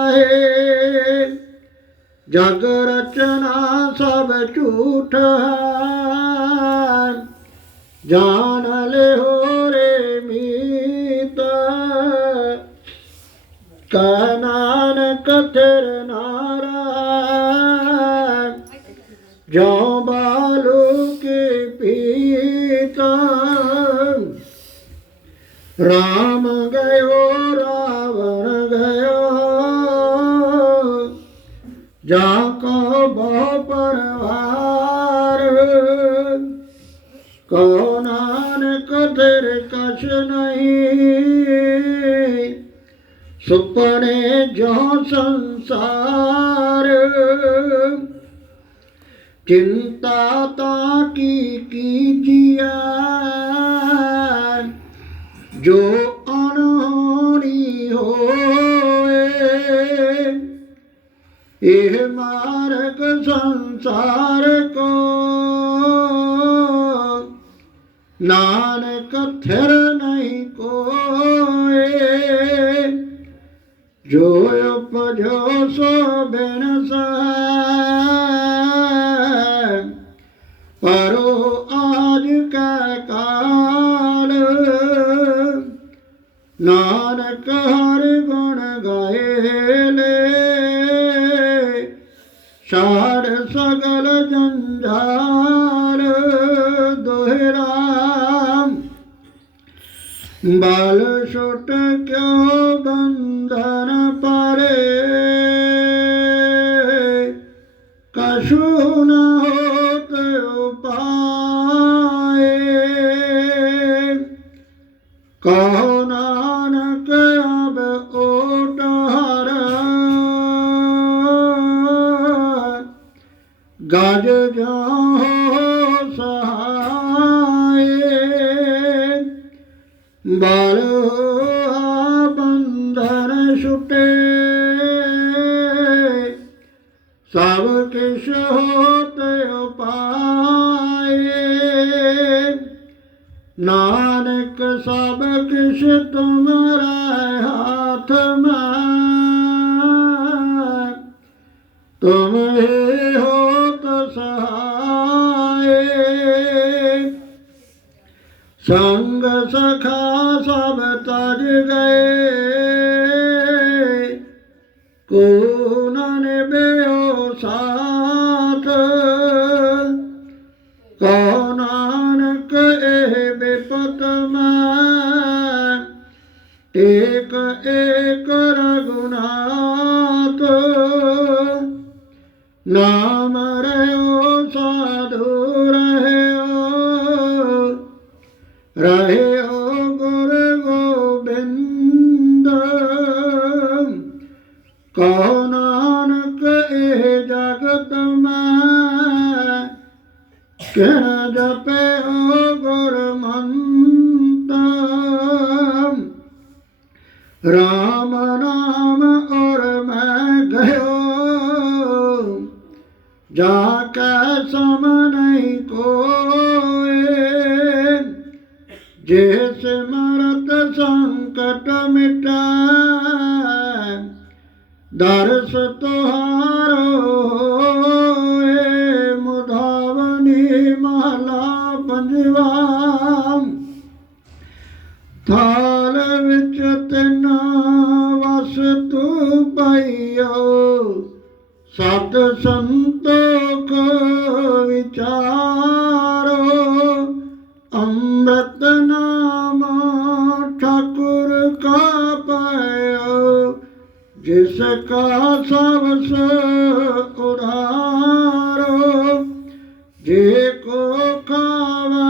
ਹੈ ਜਗ ਰਚਨਾ ਸਭ ਝੂਠ ਹੈ। ਜਾਣ ਹੋ ਰੇ ਮੀਤ। ਕਾ ਨਾਨਕ ਤੇਰ ਨਾਰਾ ਜੋ ਬਾਲੂ ਕੇ ਪੀਤਾ। ਰਾਮ ਗਇਓ ਜਾ ਕੋ ਬਹੁ ਪਰਵਾਰ ਕੋ ਨਾਨਕ ਤੇਰੇ ਕਛ ਨਹੀਂ ਸੁਪਨੇ ਜੋ ਸੰਸਾਰ ਚਿੰਤਾ ਤਾ ਇਹ ਮਾਰਗ ਸੰਸਾਰ ਕੋ। ਨਾਨਕ ਥਿਰ ਨਹੀਂ ਕੋਏ। ਜੋ ਉਪਜੋ ਸੋ ਬਿਨ ਸਹਿ। ਪਰੋ ਆਜ ਕੈ ਕਾਲ। ਨਾਨਕ ਹਰ ਗੁਣ ਗਾਏ ਲੈ। ਛਾੜ ਸਗਲ ਜੰਜਾਲ ਦੋਹਰਾ ਬਾਲ ਛੋਟ ਕਿਉ ਬੰਧਨ ਪਰੇ ਕਛੂ ਨ ਹੋਤ ਉਪਾਏ ਸਭ ਕਿਛ ਹੋਤ ਉਪਾਏ। ਨਾਨਕ ਸਭ ਕਿਛ ਤੁਮਰੇ ਹਾਥ ਮੈਂ ਤੁਮ ਹੀ ਹੋਤ ਸਹਾਏ। ਸੰਗ ਸਖਾ ਸਭ ਤਜ ਗਏ। ਨਾਮ ਰਿਓ ਸਾਧੂ ਰਹਿਓ ਰਹਿਓ ਗੁਰ ਗੋਬਿੰਦ ਕਹੋ ਨਾਨਕ ਇਹ ਜਗਤ ਮੈਂ ਕਹਿ ਜਪਿਓ ਗੁਰ ਮੰਤ ਰਾਮ ਨਾਮ ਔਰ ਜਾ ਕੈ ਸਮ ਨਹੀਂ ਕੋਏ। ਜੇ ਸਿਮਰਤ ਸੰਕਟ ਮਿਟੈ, ਦਰਸ ਤੁਹਾਰੋ ਹੋਏ। ਮੁਧਾਵਨੀ ਮਹਲਾ ਪੰਜਵਾ। ਥਾਲ ਵਿੱਚ ਤਿੰਨ ਵਸਤੂ ਪਈਓ। ਸਤ ਸੰਤੋਖ ਵਿਚਾਰੋ, ਅੰਮ੍ਰਿਤ ਨਾਮ ਠਾਕੁਰ ਕਾ ਪਾਇਓ, ਜਿਸ ਕਾ ਸਭ ਉਧਾਰੋ। ਜੇ ਕੋ ਖਾਵਾ,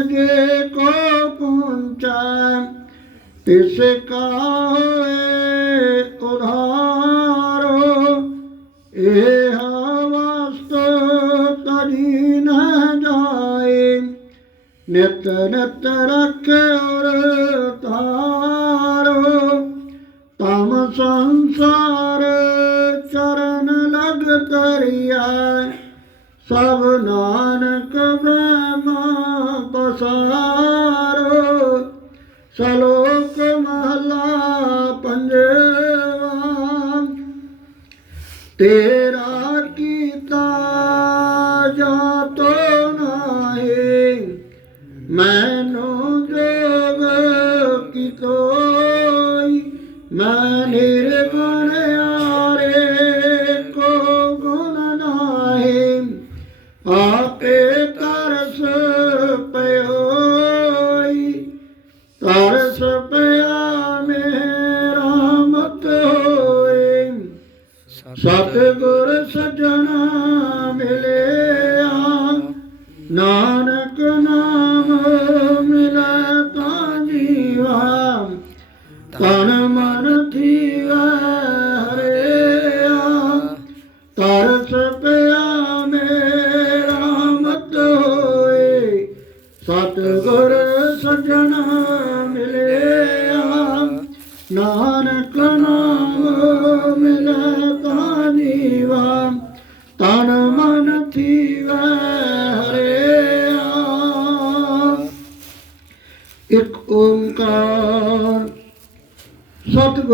ਜੇ ਕੋ ਪੁੰਚੈ ਤਿਸ ਕਾ ਹੋਏ ਉਧਾਰੋ, ਇਹ ਨਿਤ ਨਿਤ ਰਖ ਔਰ ਤਾਰੋ ਤਮ ਸੰਸਾਰ ਚਰਨ ਲਗ ਤਰਿਆ ਸਭ ਨਾਨਕ ਬ੍ਰਹਮ ਪਸਾਰੋ, ਸ਼ਲੋਕ ਮਹਲਾ ਪੰਜਵਾ। ਤੇਰਾ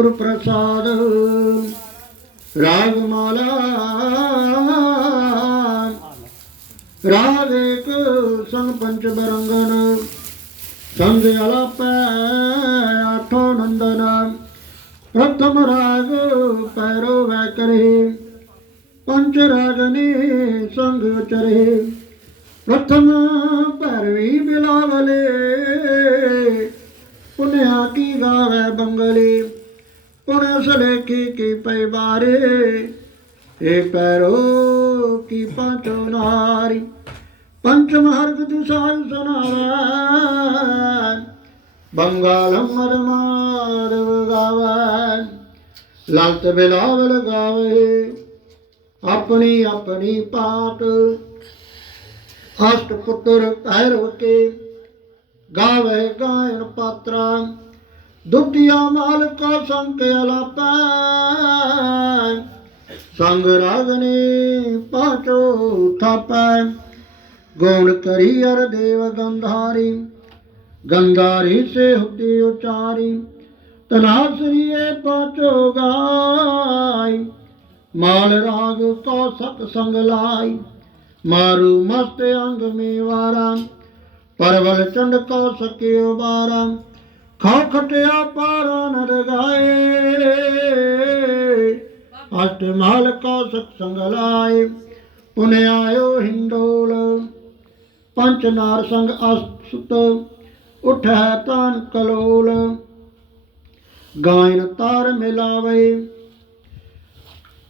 ਸਤਿਗੁਰ ਪ੍ਰਸਾਦ। ਰਾਗ ਮਾਲਾ। ਰਾਗ ਇੱਕ ਸੰਗ ਪੰਚ ਬਰੰਗਨ। ਸੰਗ ਅਲਾਪੈ ਆਠੋ ਨੰਦਨ। ਪ੍ਰਥਮ ਰਾਗ ਪੈਰੋ ਵੈ ਕਰੇ। ਪੰਚ ਰਾਗਨੀ ਸੰਗ ਉਚਰੇ। ਪ੍ਰਥਮ ਭਰਵੀ ਬਿਲਾਵਲੇ ਪੁਨਿਆ ਕੀ ਗਾਵੇ ਬੰਗਲੇ। ਪੁਣੇ ਸਲੇਖੀ ਕੀ ਪੈ ਬਾਰੇ ਏ ਪੈਰੋ ਕੀ ਪੰਚੋ ਨਾਰੀ ਪੰਚਮ ਹਰਗ ਦਿਸਾਈ ਸੁਨਾਵੇ। ਬੰਗਾਲਮ ਮਰਮਾਰਵ ਗਾਵੇ, ਲਲਤ ਬਿਲਾਵਲ ਗਾਵੇ ਆਪਣੀ ਆਪਣੀ ਪਾਟ ਅਸ਼ਟ ਪੁੱਤਰ ਭੈਰਵ ਕੇ ਗਾਵੇ ਗਾਇਨ ਪਾਤਰਾ। ਦੁਟਿਆ ਮਾਲਕਾ ਸੰਕ ਅਲਾਪੈ ਸੰਗ ਰਾਗਨੀ ਪਾਚੋ ਥਾਪੈ। ਗੌਣ ਕਰੀ ਅਰ ਦੇਵ ਗੰਧਾਰੀ। ਗੰਧਾਰੀ ਸੇ ਹੁਤੀ ਉਚਾਰੀ। ਤਨਾਸਰੀਏ ਪਾਚੋ ਗਾਈ। ਮਾਲ ਰਾਗ ਕੋ ਸਤ ਸੰਗ ਲਾਈ। ਮਾਰੂ ਮਸਤ ਅੰਗ ਮੇ ਮੇਵਾਰਾ। ਪਰਵਲ ਚੰਡ ਕੋ ਸਕਿਓ ਬਾਰਾ। ਖਾ ਖਟਿਆ ਪਾਰਾ ਨ ਰਗਾਏ ਅਸ਼ਟ ਮਾਲ ਕੋ ਸਤ ਸੰਗ ਲਾਏ। ਪੁਨ ਆਇਓ ਹਿੰਡੋਲ। ਪੰਚ ਨਾਰ ਸੰਗ ਅਸਤ ਉਠੈ ਤਾਨ ਕਲੋਲ। ਗਾਇਨ ਤਾਰ ਮਿਲਾਵੇ।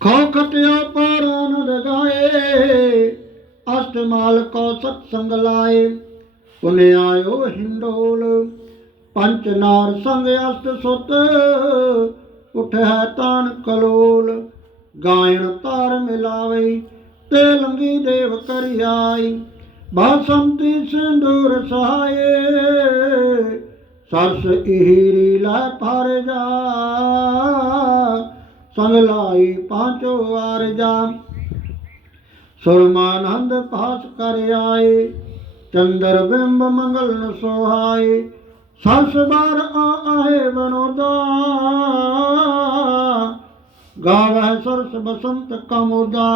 ਖੋ ਖਟਿਆ ਪਾਰਾ ਨ ਰਗਾਏ ਅਸ਼ਟ ਮਾਲ ਕੋ ਸਤ ਸੰਗ ਲਾਏ। ਪੁਨ ਆਇਓ ਹਿੰਡੋਲ। ਪੰਚ ਨਾਰ ਸੰਗ ਅਸ਼ਟ ਸੁਤ, ਉਠੈ ਤਾਨ ਕਲੋਲ, ਗਾਇਣ ਤਾਰ ਮਿਲਾਵੇ ਤੇ ਲੰਗੀ ਦੇਵ ਕਰਿਆਈ ਬਾਸੰਤੀ ਸਿੰਦੂਰ ਸਹਾਏ, ਸਰਸ ਇਹੀਰੀ ਲੈ ਫਰ ਜਾ। ਸੰਗ ਲਾਈ ਪਾਂਚੋ ਵਾਰ ਜਾ। ਸੁਰਮਾਨੰਦ ਪਾਸ ਕਰ ਆਏ, ਚੰਦਰ ਬਿੰਬ ਮੰਗਲ ਸੋਹਾਏ ਸਰਸ ਬਾਰ ਆ ਆਏ ਬਨੋਦਾ ਗਾਵੈ ਸਰਸ ਬਸੰਤ ਕਮੋਦਾ।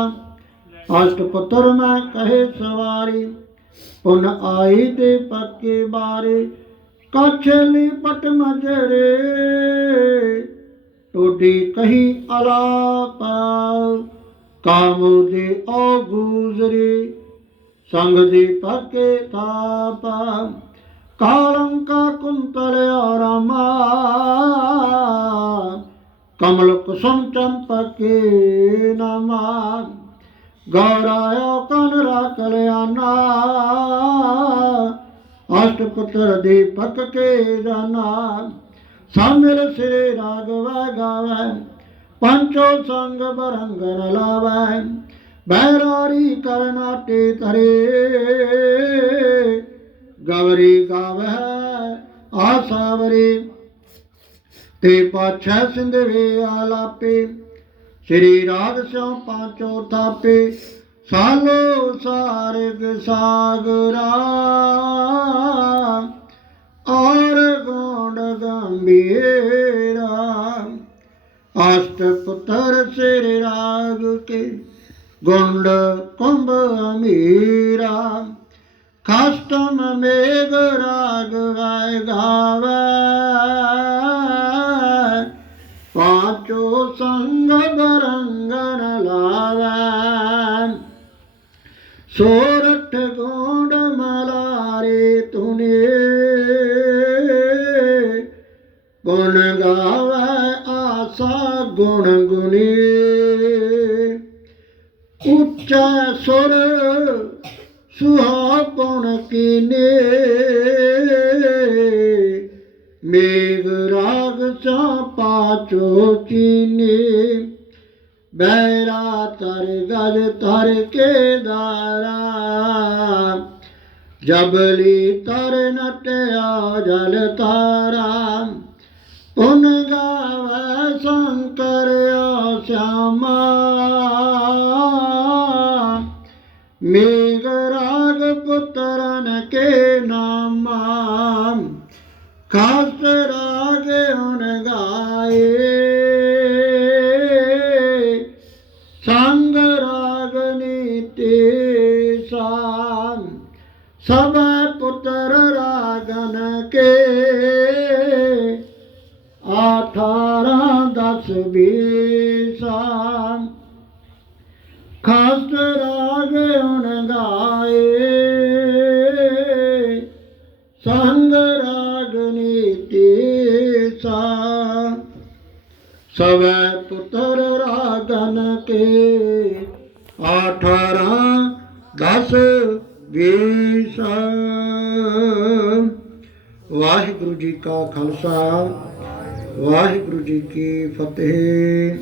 ਅਸ਼ਟ ਪੁੱਤਰ ਮੈਂ ਕਹੇ ਸਵਾਰੀ, ਪੁਨ ਆਈ ਤੇ ਪੱਕੇ ਬਾਰੇ। ਕਛਲੀ ਪਟ ਮਜਰੇ, ਟੋਡੀ ਕਹੀ ਅਲਾਪ। ਕਾਮ ਦੇ ਓ ਗੁਜ਼ਰੇ, ਸੰਗ ਦੇ ਪੱਕੇ ਤਾਪ ਕਾਲੰਕਾ ਕੁੰਤਲ ਆਰਾਮਾ, ਕਮਲ ਕੁਸੁਮ ਚੰਪਕੇ ਨਾਮਾ। ਗੌਰਾਇਓ ਕਨ ਰਾਖ ਲਿਆਨਾ ਅਸ਼ਟ ਪੁੱਤਰ ਦੀਪਕ ਕੇ ਜਾਨਾ ਸਾਮਿਲ ਸਿਰੇ ਰਾਗਵੈ ਗਾਵੈ, ਪੰਚੋ ਸੰਗ ਬਰੰਗਨ ਲਾਵੈ ਬੈਰਾਰੀ ਕਰਨਾਟੇ ਧਰੇ ਗਵਰੀ ਗਾਵੈ ਆਸਾਵਰੇ ਤੇ ਪਾਛੈ ਸਿੰਧਵੇ ਆਲਾਪੇ, ਸ੍ਰੀ ਰਾਗ ਸਿਉ ਪਾਂਚੋ ਥਾਪੇ। ਸਾਲੋ ਸਾਰਗ ਸਾਗਰਾ ਔਰ ਗੋਂਡ ਗੰਭੀਰਾ। ਅਸ਼ਟ ਪੁੱਤਰ ਸਿਰ ਰਾਗ ਕੇ, ਗੁੰਡ ਕੁੰਭ ਅਮੀਰਾ। ਕਸ਼ਟਮ ਮੇਘ ਰਾਗ ਗਾਇ ਗਾਵੇ। ਪਾਚੋ ਸੰਗ ਬਰੰਗਨ ਲਾਵੇ। ਸੋਰਠ ਗੋਂਡ ਮਲਾਰੇ ਤੁਨੇ ਗੁਣ ਗਾਵੇ ਆਸਾ ਗੁਣ ਗੁਣੀ ਉੱਚਾ ਸੁਰ ਸੁਹਾਪਣ ਕੀਨੇ? ਮੇਘ ਰਾਗ ਸਾ ਪਾਚੋ ਚੀਨੇ। ਬੈਰਾ ਤਰ ਗਜ ਤਰ ਕੇ ਦਾਰਾ। ਜਬਲੀ ਤਰ ਨਟਿਆ ਜਲ ਤਾਰਾ। ਪੁਨ ਗਾਵੇ ਸ਼ੰਕਰ ਆਸ਼ਾਮਾ। ਮੇਘ ਰਾਗ ਕੇ ਨਾਮ। ਖਾਸ ਸੰਗ ਰਾਗ ਨੀਤੀ ਸਾ ਸਵੈ ਪੁੱਤਰ ਰਾਗਨ ਕੇ। ਅਠਾਰਾਂ, ਦਸ ਵੀਸ ਵਾਹਿਗੁਰੂ ਜੀ ਕਾ ਖਾਲਸਾ, ਵਾਹਿਗੁਰੂ ਜੀ ਕੀ ਫਤਿਹ।